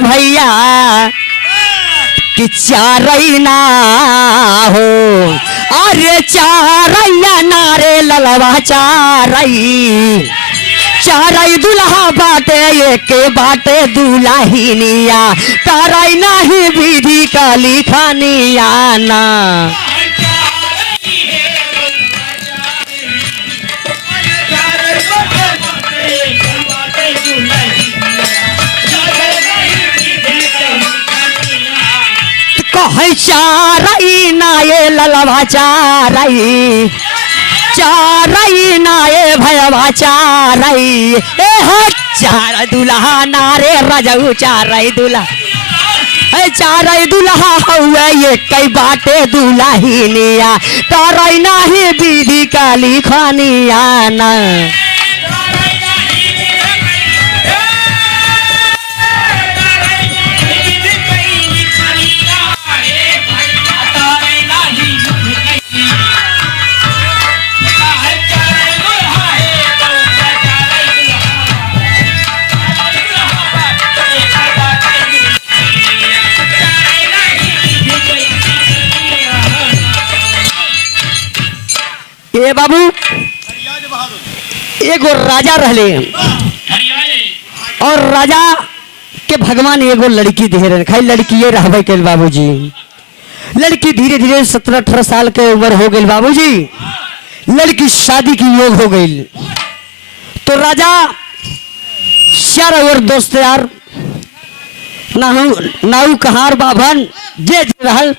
भैया कि चारई ना हो, अरे चारैया नारे ललवा चारई, चारई दुल्हा बाटे एक बाटे दुल्हिनिया, तारई नहीं विधि का लिखानिया ना। कहे चारई नाये ललवा चारई, चारई नाये भयवा चारई, ए हो चार दुल्हा नारे रजऊ चारई दुल्हा, चारई दुल्हा हुए ये कई बाटे दुल्हिनिया, तारई नाही विधि का लिखानिया ना। ए बाबू एगो राजा रहले और राजा के भगवान एगो लड़की दे रहे, खाली लड़की ये रहबे के बाबूजी। लड़की धीरे धीरे 17-18 साल के उम्र हो गई बाबूजी, लड़की शादी की योग हो गई। तो राजा चार और दोस्त यार नाऊ कहार बाभन जे रहल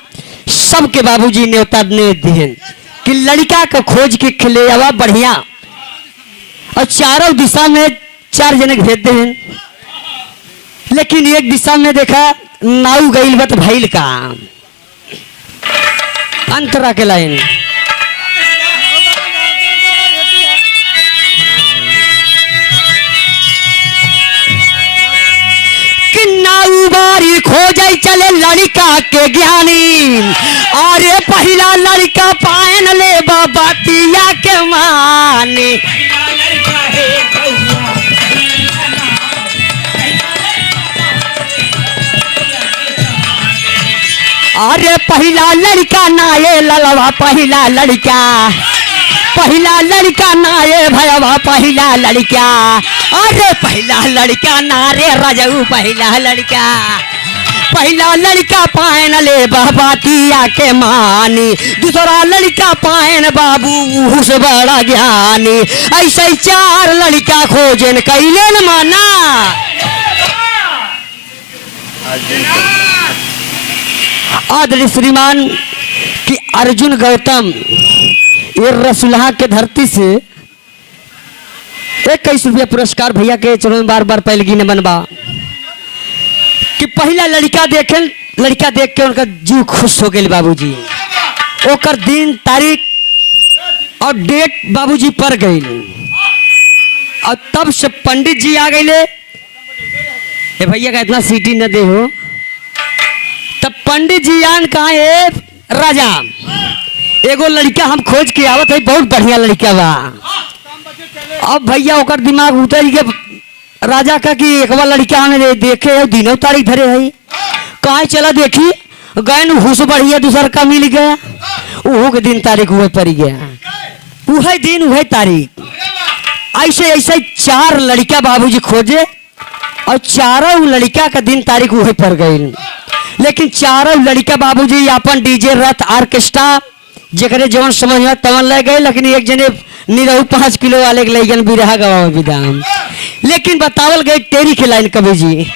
सबके बाबूजी न्योता ने दिए कि लड़का का खोज के खिले आवा बढ़िया, और चारों दिशा में 4 जने भेज दे हैं। लेकिन एक दिशा में देखा नाऊ गईल बत भइल का अंतरा के लाइन, कि नाऊ बारी खोज चले लड़का के ज्ञानी, अरे पहला लड़का पायन ले बाबा तिया के मानी, अरे पहला लड़का ना ये ललवा, पहला लड़का ना ये भयवा, पहला लड़का, अरे पहला लड़का ना रे रजऊ, पहला लड़का पायन ले बाबा तिया के मानी, दूसरा लड़का पायन बाबू उस बड़ा ज्ञानी, ऐसे 4 लड़का खोजन कैले न माना। आदरणीय श्रीमान कि अर्जुन गौतम ये रसुल्हा के धरती से 21 रुपया पुरस्कार भैया के चरण बार बार पैलगी ने बनबा कि पहला लड़का देख के उनका जीव खुश हो गए बाबूजी। ओकर दिन तारीख और डेट बाबूजी पर गई, और तब से पंडित जी आ गए। भैया का इतना सीटी न दे हो, तब पंडित जी आन कहा है राजा एगो लड़का हम खोज के आवत है, बहुत बढ़िया लड़का बा। अब भैया ओकर दिमाग उतर के राजा का कि एक बार लड़का हमें देखे है, दिनों तारीख धरे है, कहा चला देखी गए हुस बढ़िया दूसर का मिल गया, वो के दिन तारीख हुए पड़ गया, वह दिन वह तारीख। ऐसे ऐसे 4 लड़का बाबूजी खोजे और चारों लड़का का दिन तारीख वही पड़ गई। लेकिन चारों लड़का बाबूजी अपन डीजे रथ ऑर्केस्ट्रा जगरे जवन समझ में तवन ले गए, लेकिन एक जने निरहू 5 किलो वाले के लेगन बिरहा गवा विदाम। लेकिन बतावल गए तेरी के लाइन कभी जी,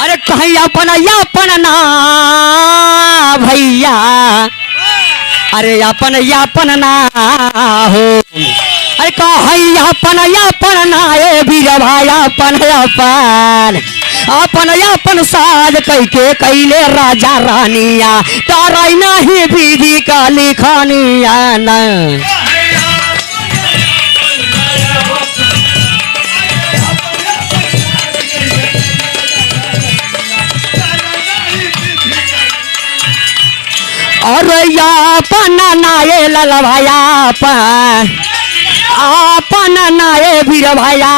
अरे कहीं अपन ना भैया, अरे अपन ना हो, अरे कहीं अपन ना ये बीरवा अपन साज कई के कैले राजा रानिया, तारा नहीं विधि का लिखानिया ना। और अपन नाये लल भैया अपन नाये वीर भैया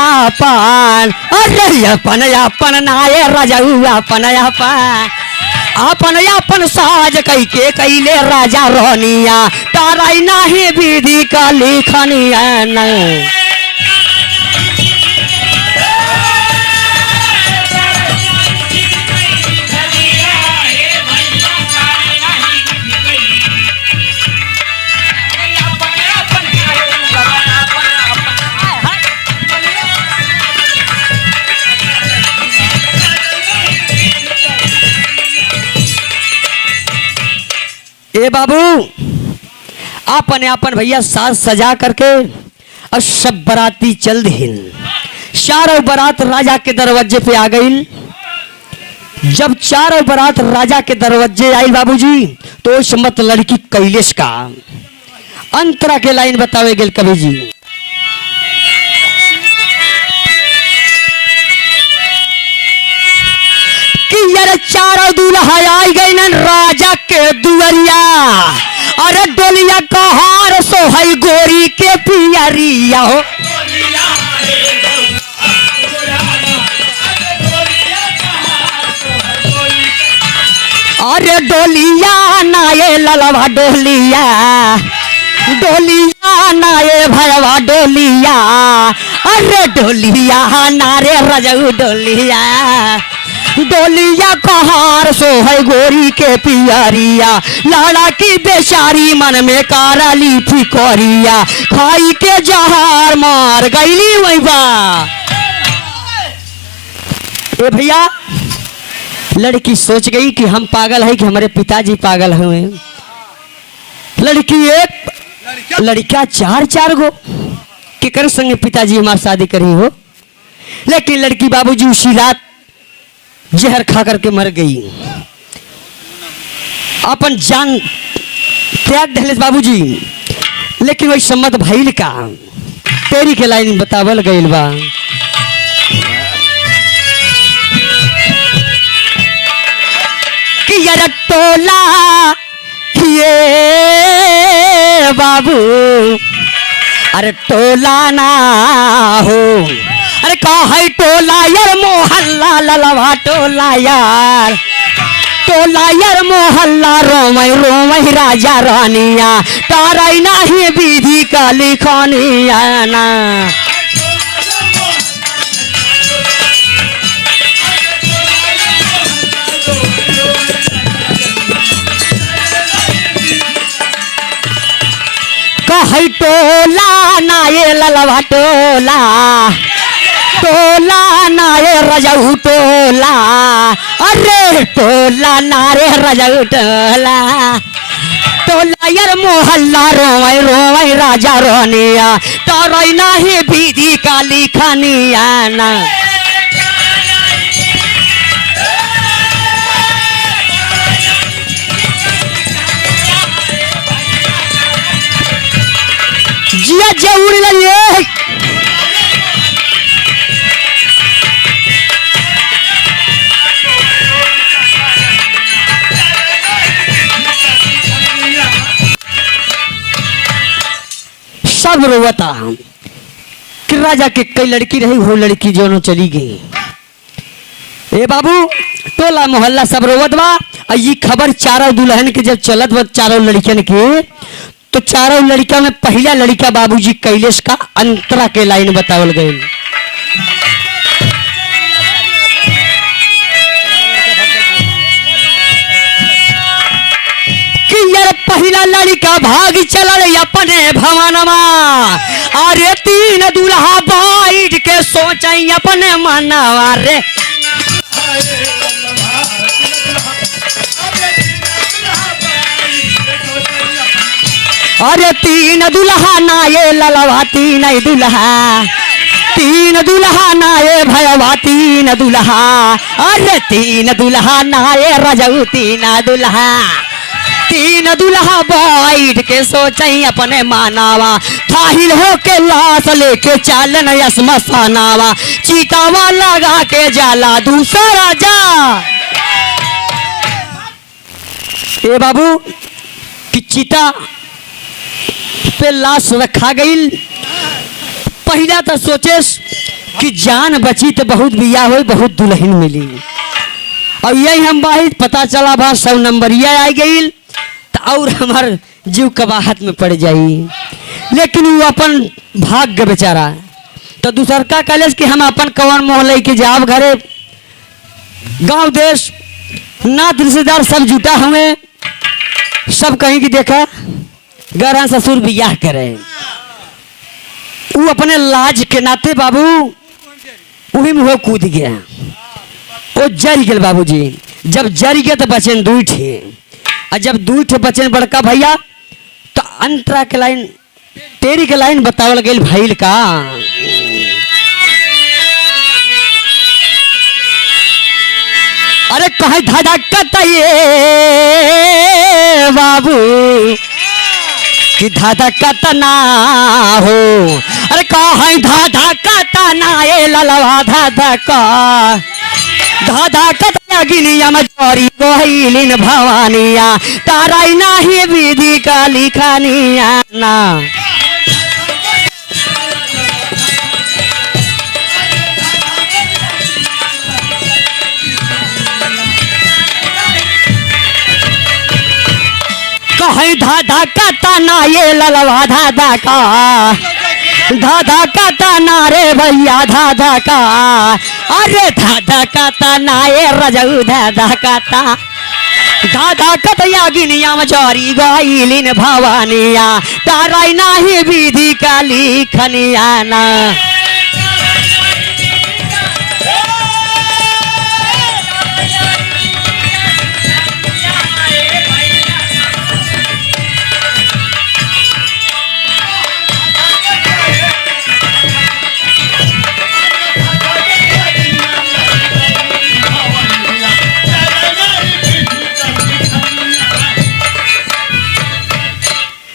अरे अपन अपन नाये रजऊ अपन अपन साज कई के कैले राजा रोनिया ताराई नाही विधि का लिखनिया न ए बाबू आपने अपन भैया साज सजा करके और सब बराती चल दिल। चारों बारात राजा के दरवाजे पे आ गई। जब चारों बारात राजा के दरवाजे आई बाबूजी तो उस मत लड़की कैलेश का अंतरा के लाइन बतावे गेल कवि जी। यार चारों दूल्हा आई गई न राजा के दुआरिया अरे डोलिया कहार सोहई गोरी के पियरिया हो अरे डोलिया नाये ललवा डोलिया डोलिया नाये भैया डोलिया अरे डोलिया नारे रजऊ डोलिया डोलिया कहार सो है गोरी के पियरिया लाड़ा की बेचारी मन में काराली फिकोरिया खाई के जहार मार गईली वही बा। ए भैया लड़की सोच गई कि हम पागल है कि हमारे पिताजी पागल हुए। लड़की एक लड़का चार चार गो केकर संगे पिताजी हमारी शादी करी हो। लेकिन लड़की बाबूजी उसी रात जहर खा करके मर गई। अपन जान त्याग दहलेस बाबूजी। लेकिन वही सम्मत भइल का तेरी के लाइन बतावल गइल बा। कि यार टोला किए बाबू अरे टोला ना हो अरे कहा टोला यार मोहल्ला ललवा टोला यार मोहल्ला रोमई रोमई राजा रानिया ताराई नाही विधि का लिखनिया ना। कही टोला नाये ललवा टोला नारे रजऊ टोला अरे टोला नारे रजऊ टोला यार मोहल्ला रोवई रोवई राजा रोनिया ताराई नाही विधि का लिखनिया ना। जिया जरूर लगे सब रोवता कि राजा के कई लड़की रही वो लड़की जो चली गई। ए बाबू टोला मोहल्ला सब रोवत बा। ये खबर चारों दुल्हन के जब चलत बा चारों लड़कियन के तो चारों लड़का में पहला लड़का बाबूजी कैलेश का अंतरा के लाइन बतावल गए। कि यार पहला लड़का भाग चलल अपने भवनमा अरे तीन दूल्हा बैठ के सोचई अपने मनवा रे अरे तीन दुल्हा नाये ललवा तीन दुल्हा नाये भयवा तीन दुल्हा अरे तीन दुल्हा नाये रजऊ तीन दुल्हा बैठ के सोचई अपने मानावा थाहिल हो के लाश लेके चालन मसानावा चीतावा लगा के जाला दूसरा जा। ए बाबू कि चिता पे लाश रखा गई। पहला तो सोचे कि जान बची तो बहुत बिया हो, बहुत दुल्हन मिली। और यही हम बाहित पता चला बा 100 नंबरिया आ गई तो और हमार जीव कबाहत में पड़ जाई। लेकिन वो अपन भाग गए बेचारा। तो दूसर का कॉलेज कि हम अपन कवन मोह लेके जाब घरे। गांव देश नात रिश्तेदार सब जुटा हुए, सब कहीं की देखा गहरा ससुर बियाह करे। वो अपने लाज के नाते बाबू वही में वो कूद गया। वो जर गए बाबूजी। जब जर गए तो बचन 2 ठे, और जब 2 ठे बचन बड़का भैया तो अंतरा के लाइन तेरी के लाइन बतावल गई भैल का। अरे कहे धड़कत ये बाबू कि धड़कत ना हो। अरे कहे धड़कत ना ये ललवा धड़का धड़कत गिनिया मजोरी गोहिलिन भवानिया ताराई नाही विधि का लिखानिया ना। कहीं धाधा का ना ये ललवा धाधा का धाधा का ना रे भैया धाधा का। अरे धाधा का ना ये रजऊ धाधा का धाधा कतया गिनिया मचोरी गोइलिन भवानिया ताराई नाही विधि का लिखनिया ना।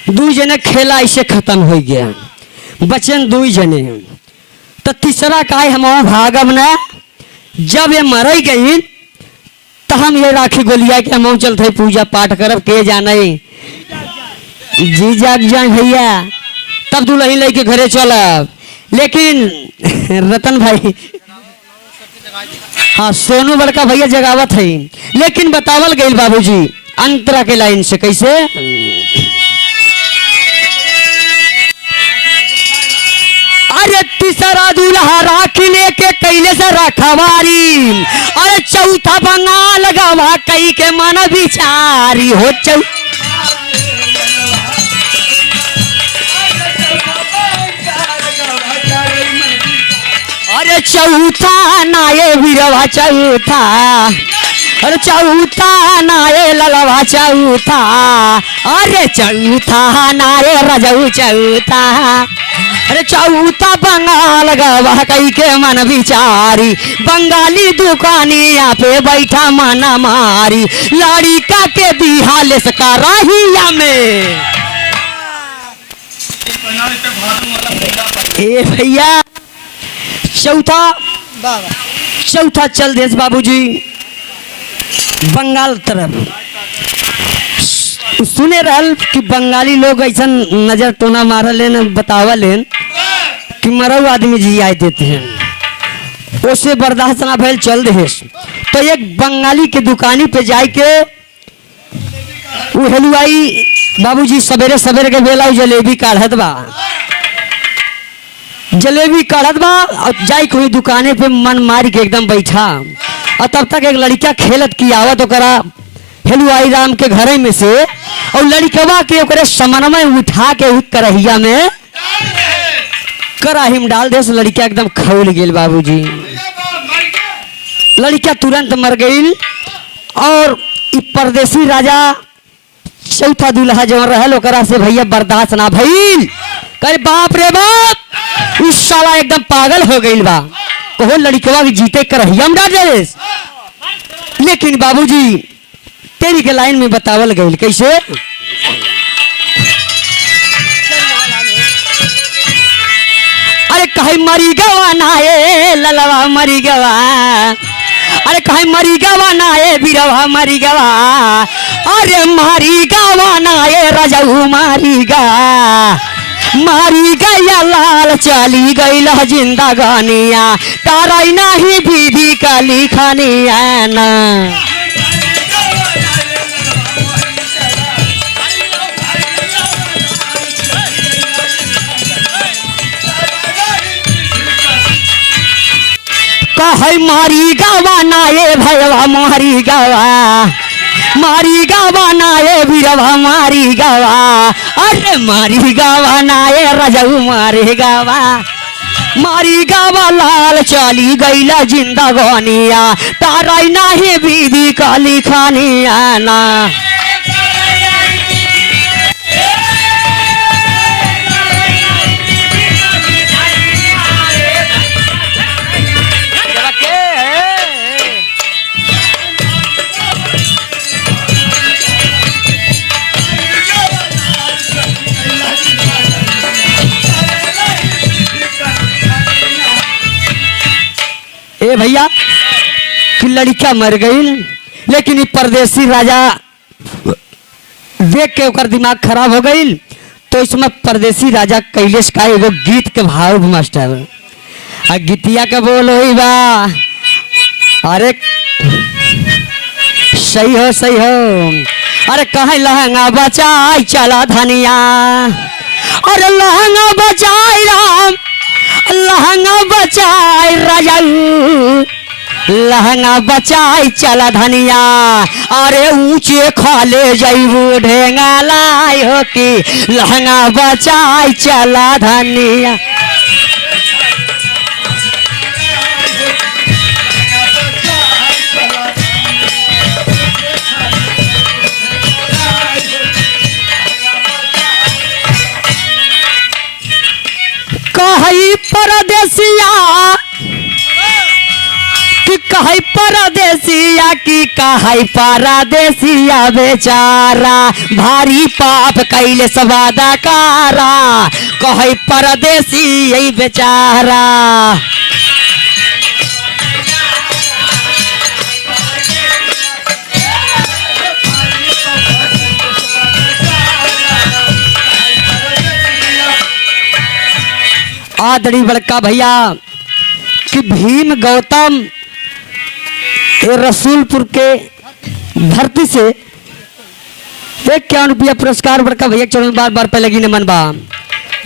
दू जने खेला ऐसे खत्म हो गया, बचन 2 जने। तो तीसरा का हम भागम न। जब ये मर गई तो हम ये राखी गोलिया के हम चलते पूजा पाठ करब के जाने जी जाग जाए भैया तब दुल्हन लेके घरे चलब। लेकिन रतन भाई हाँ सोनू बड़का भैया जगावत है। लेकिन बतावल गई बाबूजी अंतरा के लाइन से कैसे। अरे तीसरा दूल्हा राखी लेके कैले से रखवारी। अरे चौथा बंगाल गवा कई के मन बिचारी हो अरे चौथा नाये वीरवा चौथा। अरे चौथा नाये ललवा चौथा। अरे चौथा नाये रजऊ चौथा। अरे चौथा बंगाल गवा कई के मन बिचारी। बंगाली दुकानिया पे बैठा मना मारी। लड़िका के दिहाले सका रहिया में। ए भैया चौथा चल देश बाबूजी बंगाल तरफ। सुने रहल कि बंगाली लोग ऐसा नजर टोना मारा लेन बतावा लेन कि मरऊ आदमी जी आए देते हैं। उससे बर्दाश्त ना भैल चल देश। तो एक बंगाली के दुकानी पे जाए के वो हलवाई बाबूजी सवेरे सवेरे के बेला जलेबी काढ़त बा। जलेबी काढ़त बा और जाए कोई दुकाने पे मन मार के एकदम बैठा। और तब तक एक लड़का खेलत की आवत ओकरा हलवाई राम के घरे में से। और लड़कवा के ओकरे समन में उठा के करहिया में कराही में डाल दे। लड़का एकदम खौल गेल बाबूजी। लड़का तुरंत मर गई। और परदेसी राजा चौथा दूल्हा जवन रहल ओकरा से भैया बर्दाश्त ना भइल। करे बाप रे बाप उस साला एकदम पागल हो गई बा। कहो लड़कवा के जीते करहिया में डाल दे। लेकिन बाबूजी तेरी के लाइन में बतावल गई कैसे। अरे कहे मरी गवा नाये ललवा मरी गवा। अरे कहे मरी गवा नाये बीरवा मरी गवा। अरे मारी गावा ना ये रजऊ मारी गया लाल चली गई जिंदगानिया तारा नहीं विधि का लिखानिया ना। कहे मारी गावा ना ये भैया मारी गावा ना ये बीरवा मारी गावा। अरे मारी गावा ना ये रजऊ मारी गावा लाल चली गईला जिंदगानिया तारा नहीं विधि का लिखानिया ना। ए भैया कि लड़का मर गई, लेकिन परदेसी राजा देख के ओकर दिमाग खराब हो गई। तो इसमें परदेसी राजा कैलेश का एगो गीत के भाव मास्टर आ गीतिया के बोल हो बा। अरे सही हो। अरे कहे लहंगा बचाई चला धनिया। अरे लहंगा बचाई राम लहंगा बचाई राजाऊ लहंगा बचाई चला धनिया। अरे ऊंचे खाले जैबू ढेंगा लाई हो कि लहंगा बचाई चला धनिया। कही परदेसिया कि कही परदेसिया की कही परदेसिया बेचारा भारी पाप कैले सवादा कारा। कही परदेसी यही बेचारा। आदड़ी बड़का भैया कि भीम गौतम रसूलपुर के धरती से 51 रुपया पुरस्कार बड़का भैया चरण बार बार पे लगी न मनबा।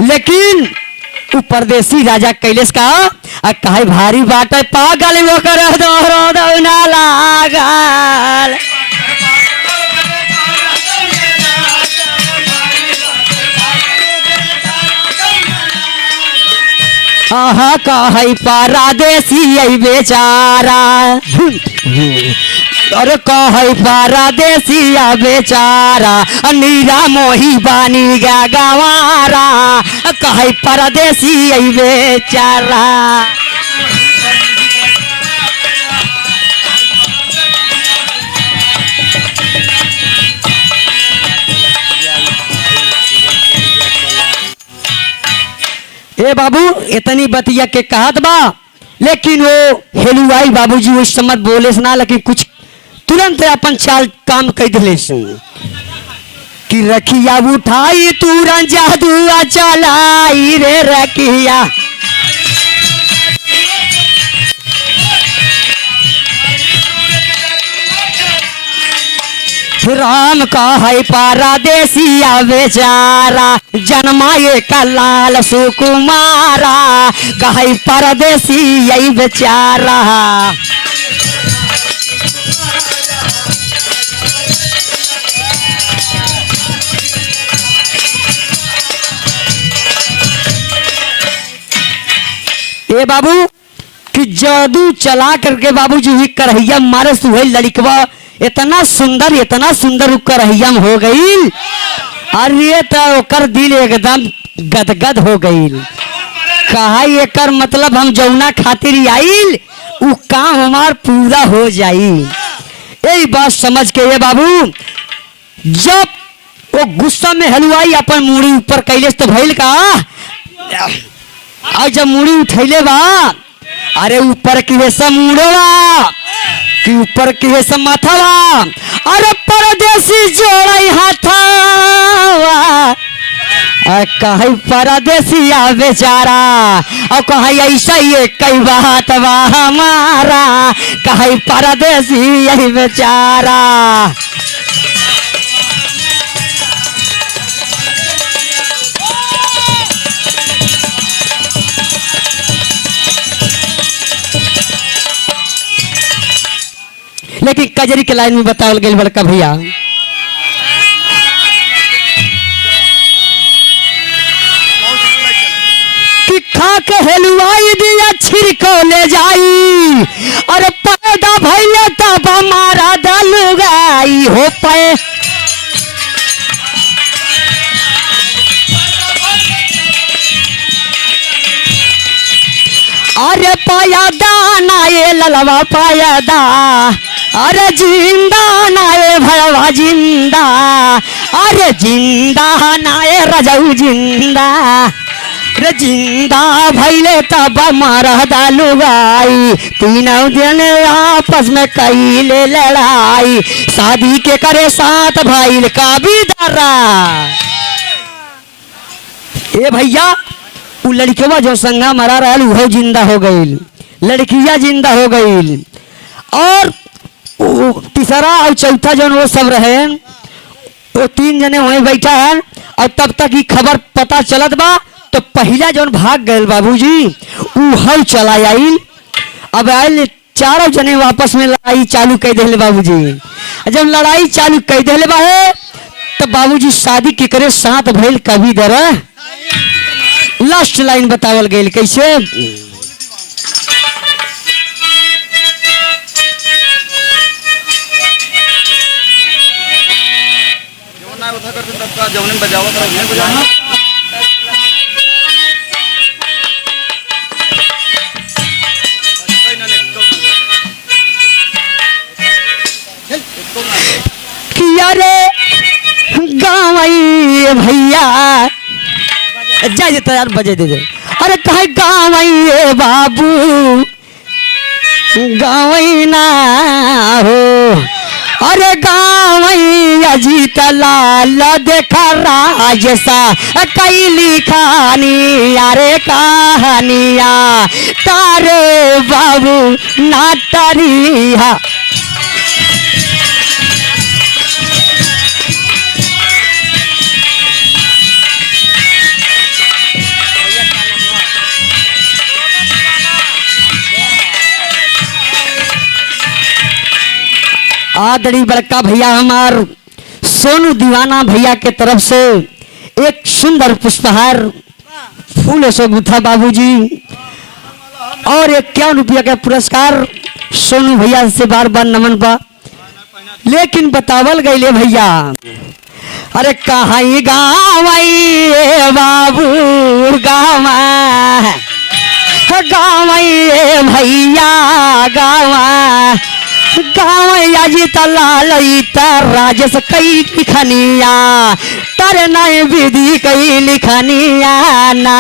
लेकिन वो परदेसी राजा कैलेश का कहे भारी बात पागल वो कर ना लागल। आहा कहे परदेसी बेचारा। अरे कहे परदेसी बेचारा नीरा मोही बानी गा गवारा। कहे परदेसी बेचारा। ए बाबू इतनी बतिया के कहत बा, लेकिन वो हेलुआई बाबूजी उस समय बोले ना, लेकिन कुछ तुरंत अपन चाल काम कर दिले कि रखिया उठाई तुरंत जादुआ चलाई रे रखिया। राम का है परदेसिया बेचारा जन्माए का लाल सुकुमारा। कहे परदेसी यही बेचारा। ए बाबू कि जादू चला करके बाबूजी हुई करहिया मारे सुहे लड़कवा इतना सुंदर करहिया हो गई। अरे तो ओकर दिल एकदम गदगद हो गई। कहा एकर मतलब हम जौना खातिर आइल उ काम हमार पूरा हो जाई। यही बात समझ के ये बाबू जब वो गुस्सा में हलवाई अपन मुड़ी ऊपर कैलेस तो भइल का। और जब मुड़ी उठैले बा, अरे ऊपर की वैसा मुड़वा कि ऊपर की वैसा माथा बा। अरे परदेसी जोड़ई हाथावा कहीं परदेसिया बेचारा और कहीं ऐसा ही कई बात बा हमारा कहीं परदेसी यही बेचारा। लेकिन कजरी के लाइन में बतावल गई बड़का भैया कि खा के हेलुआई दिया छिड़को ले जाई और पैदा भैले तब हमारा दल गई हो पे अरे पायादा ना ये ललवा पायादा अरे जिंदा नाए भड़वा जिंदा अरे जिंदा नाए रजऊ जिंदा रे जिंदा भैले तब मारा दालुगाई तीनों दिन आपस में कैले लड़ाई शादी के करे साथ भाई का भी दर्रा। ए भैया उ लड़किया जो संगा मरा रहा वो जिंदा हो गई लड़किया जिंदा हो गई और तीसरा और चौथा जो वो सब रहे वो 3 जने वहीं बैठा है और तब तक ही खबर पता चलत बा तो पहला जो भाग गए बाबूजी हल चला आइल। अब आइल 4 जने वापस में लड़ाई चालू कर दिले बाबूजी। जब लड़ाई चालू कर दिले बा तो बाबूजी शादी के करे साथ भइल कभी दर लास्ट लाइन बतावल गई कैसे जौन बजावत रहे बजाना किया रे गाँव भैया जाए तैयार बजे दे दे। अरे कहे गाँव बाबू गाँव ना हो अरे गाँव अजीत लाल देखा राजसा कैली खानी अरे कहानिया तारे बाबू नाटरिया आदड़ी बड़का भैया हमार सोनू दीवाना भैया के तरफ से एक सुंदर पुष्पहार फूल से गुथा बाबूजी और 51 रुपया का पुरस्कार सोनू भैया से बार बार नमन बा। लेकिन बतावल गईले भैया अरे कहाँ गाँव बाबू गाँव गाँव भैया गाँव गाँव अजीत लाल राजस कई लिखनिया तर नए विधि कई लिखनिया ना।